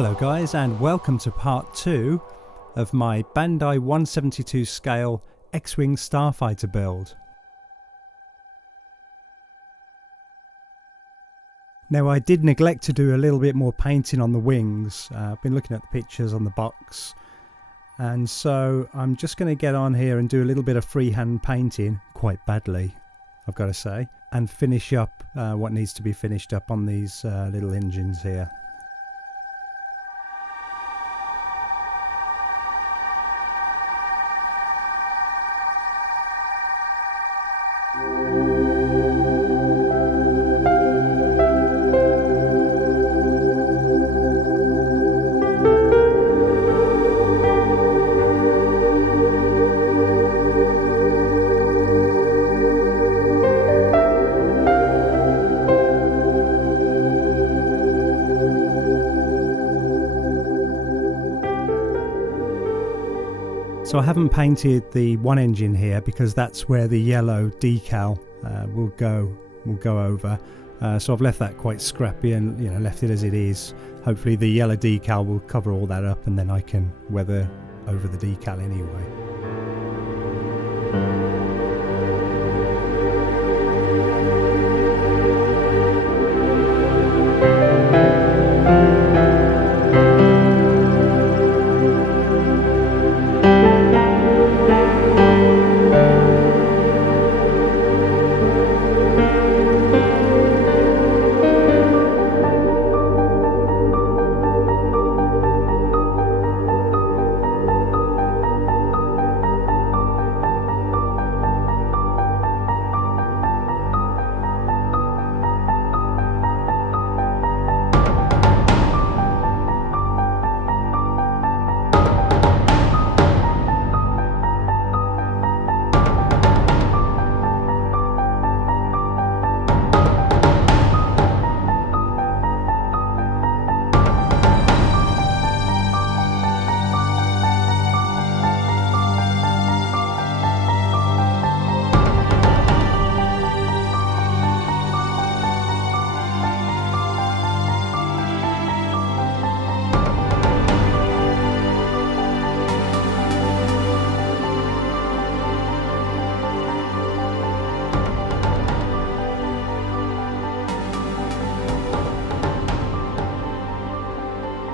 Hello guys, and welcome to part 2 of my Bandai 1/72 scale X-Wing Starfighter build. Now I did neglect to do a little bit more painting on the wings. I've been looking at the pictures on the box, and so I'm just going to get on here and do a little bit of freehand painting, quite badly I've got to say, and finish up what needs to be finished up on these little engines here. So I haven't painted the one engine here because that's where the yellow decal will go over. So I've left that quite scrappy and left it as it is. Hopefully the yellow decal will cover all that up, and then I can weather over the decal anyway.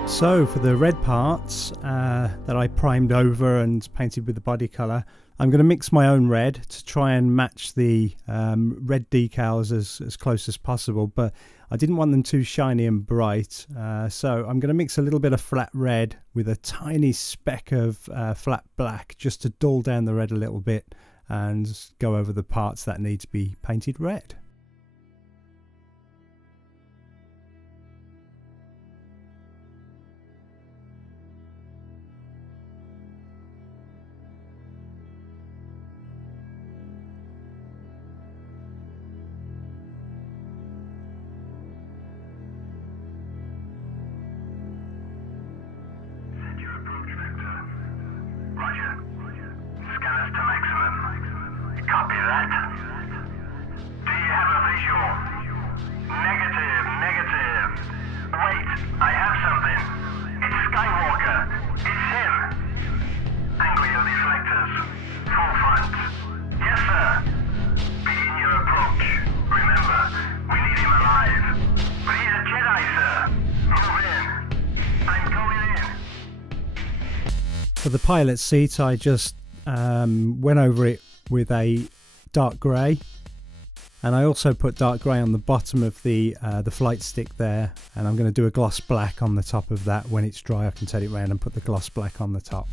So for the red parts that I primed over and painted with the body colour, I'm going to mix my own red to try and match the red decals as close as possible, but I didn't want them too shiny and bright, so I'm going to mix a little bit of flat red with a tiny speck of flat black just to dull down the red a little bit and go over the parts that need to be painted red. For the pilot seat, I just went over it with a dark grey, and I also put dark grey on the bottom of the flight stick there, and I'm going to do a gloss black on the top of that. When it's dry I can turn it around and put the gloss black on the top.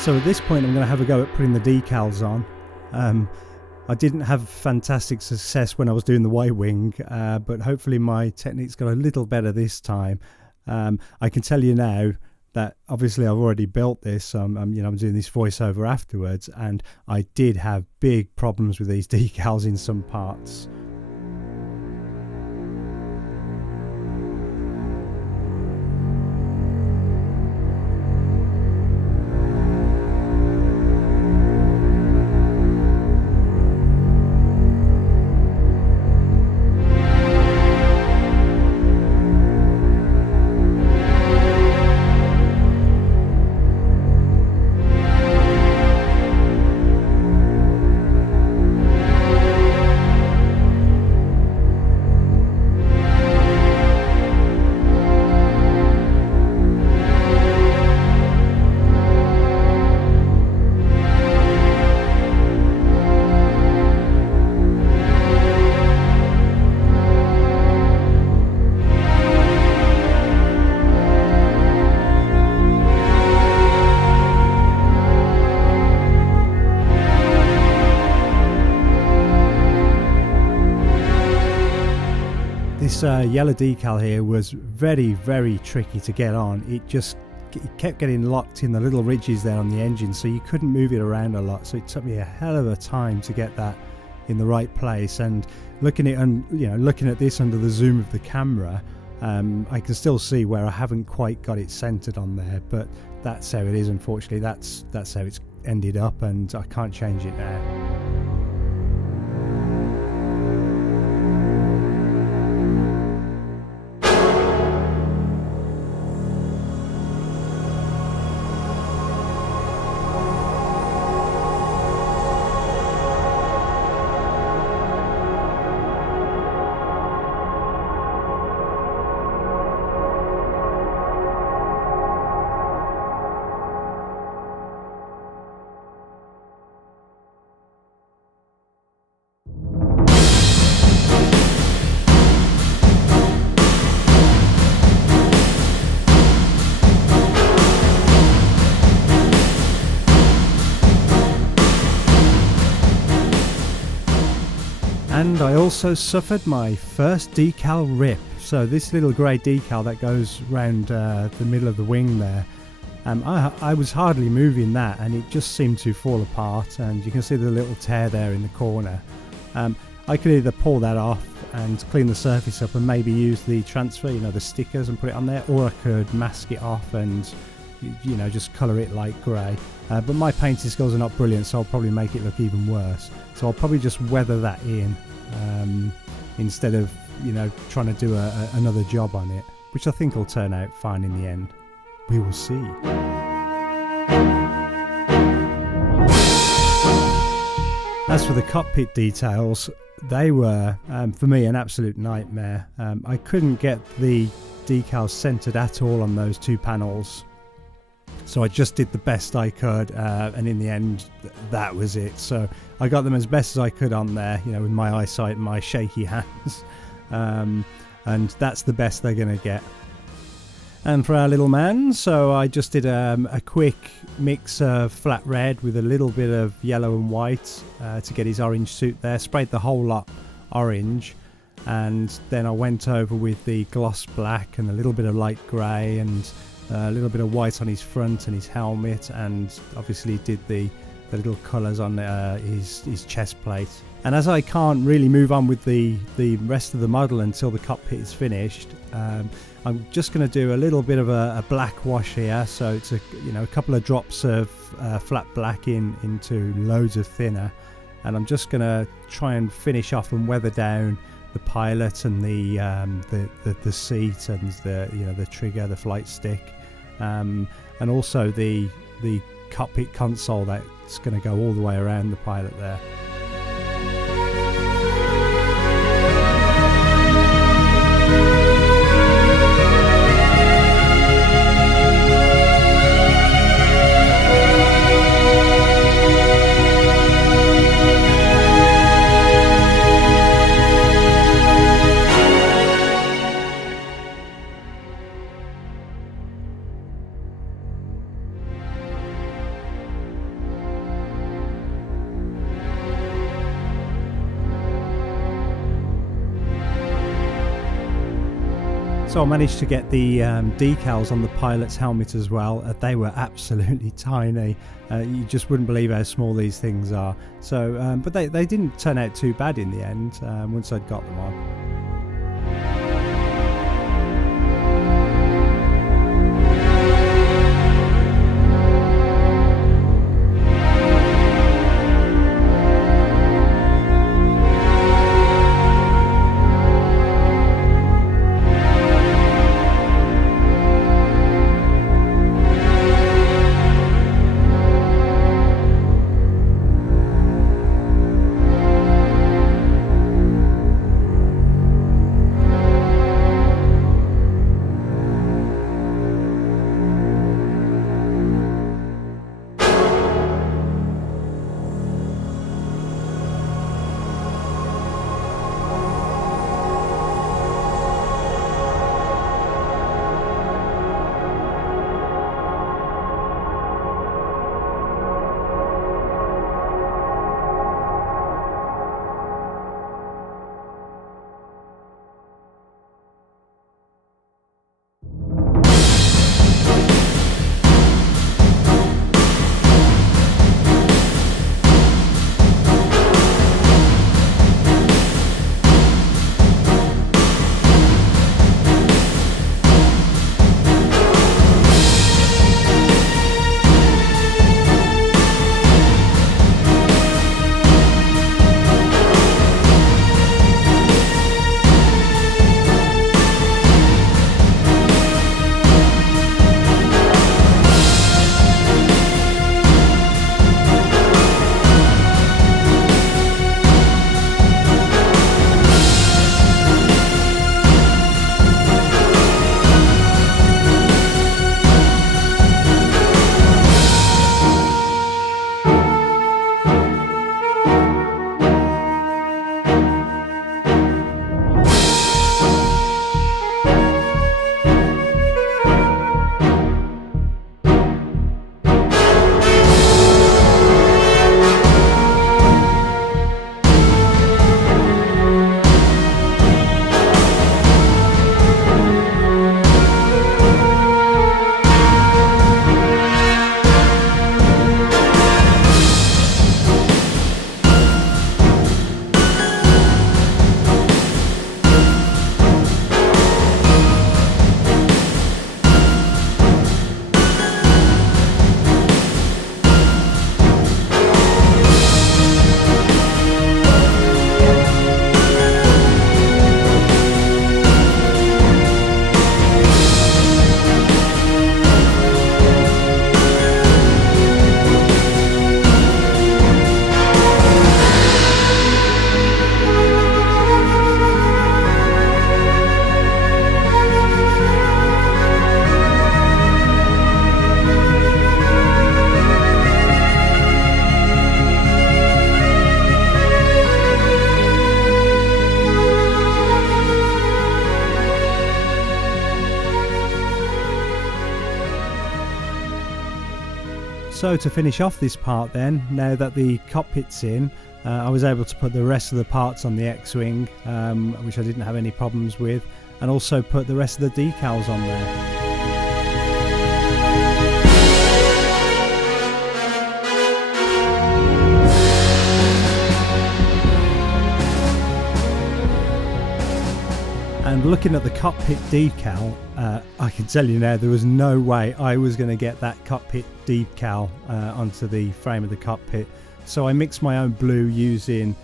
So at this point I'm going to have a go at putting the decals on. I didn't have fantastic success when I was doing the Y-wing, but hopefully my technique's got a little better this time. I can tell you now that obviously I've already built this. I'm doing this voiceover afterwards, and I did have big problems with these decals in some parts. This yellow decal here was very, very tricky to get on. It kept getting locked in the little ridges there on the engine, so you couldn't move it around a lot. So it took me a hell of a time to get that in the right place. And looking at this under the zoom of the camera, I can still see where I haven't quite got it centered on there. But that's how it is. Unfortunately, that's how it's ended up, and I can't change it now. And I also suffered my first decal rip. So this little grey decal that goes round the middle of the wing there, I was hardly moving that, and it just seemed to fall apart, and you can see the little tear there in the corner. I could either pull that off and clean the surface up and maybe use the transfer, the stickers, and put it on there, or I could mask it off and just colour it light grey. But my painting skills are not brilliant, so I'll probably make it look even worse. So I'll probably just weather that in instead of trying to do another job on it, which I think will turn out fine in the end. We will see. As for the cockpit details, they were for me an absolute nightmare. I couldn't get the decals centered at all on those two panels. So I just did the best I could, and in the end, that was it. So I got them as best as I could on there, with my eyesight and my shaky hands. And that's the best they're going to get. And for our little man, so I just did a quick mix of flat red with a little bit of yellow and white to get his orange suit there. Sprayed the whole lot orange. And then I went over with the gloss black and a little bit of light grey and a little bit of white on his front and his helmet, and obviously did the little colours on his chest plate. And as I can't really move on with the rest of the model until the cockpit is finished, I'm just going to do a little bit of a black wash here. So it's a couple of drops of flat black into loads of thinner, and I'm just going to try and finish off and weather down the pilot and the seat and the trigger, the flight stick, and also the cockpit console that's going to go all the way around the pilot there. So I managed to get the decals on the pilot's helmet as well. They were absolutely tiny. You just wouldn't believe how small these things are. So, but they didn't turn out too bad in the end once I'd got them on. So to finish off this part then, now that the cockpit's in, I was able to put the rest of the parts on the X-Wing, which I didn't have any problems with, and also put the rest of the decals on there. And looking at the cockpit decal, I can tell you now there was no way I was going to get that cockpit decal onto the frame of the cockpit. So I mixed my own blue using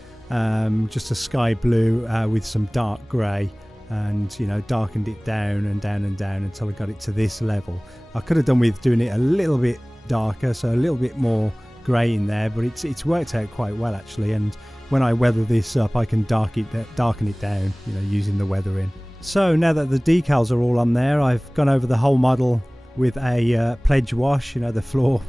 just a sky blue with some dark grey, and darkened it down and down and down until I got it to this level. I could have done with doing it a little bit darker, so a little bit more grey in there, but it's worked out quite well actually. And when I weather this up, I can darken it down, using the weathering. So now that the decals are all on there, I've gone over the whole model with a pledge wash, the floor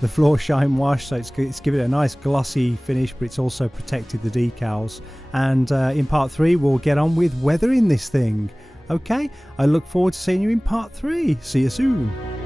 the floor shine wash, so it's given it a nice glossy finish, but it's also protected the decals. And in part 3 we'll get on with weathering this thing. Okay, I look forward to seeing you in part 3. See you soon.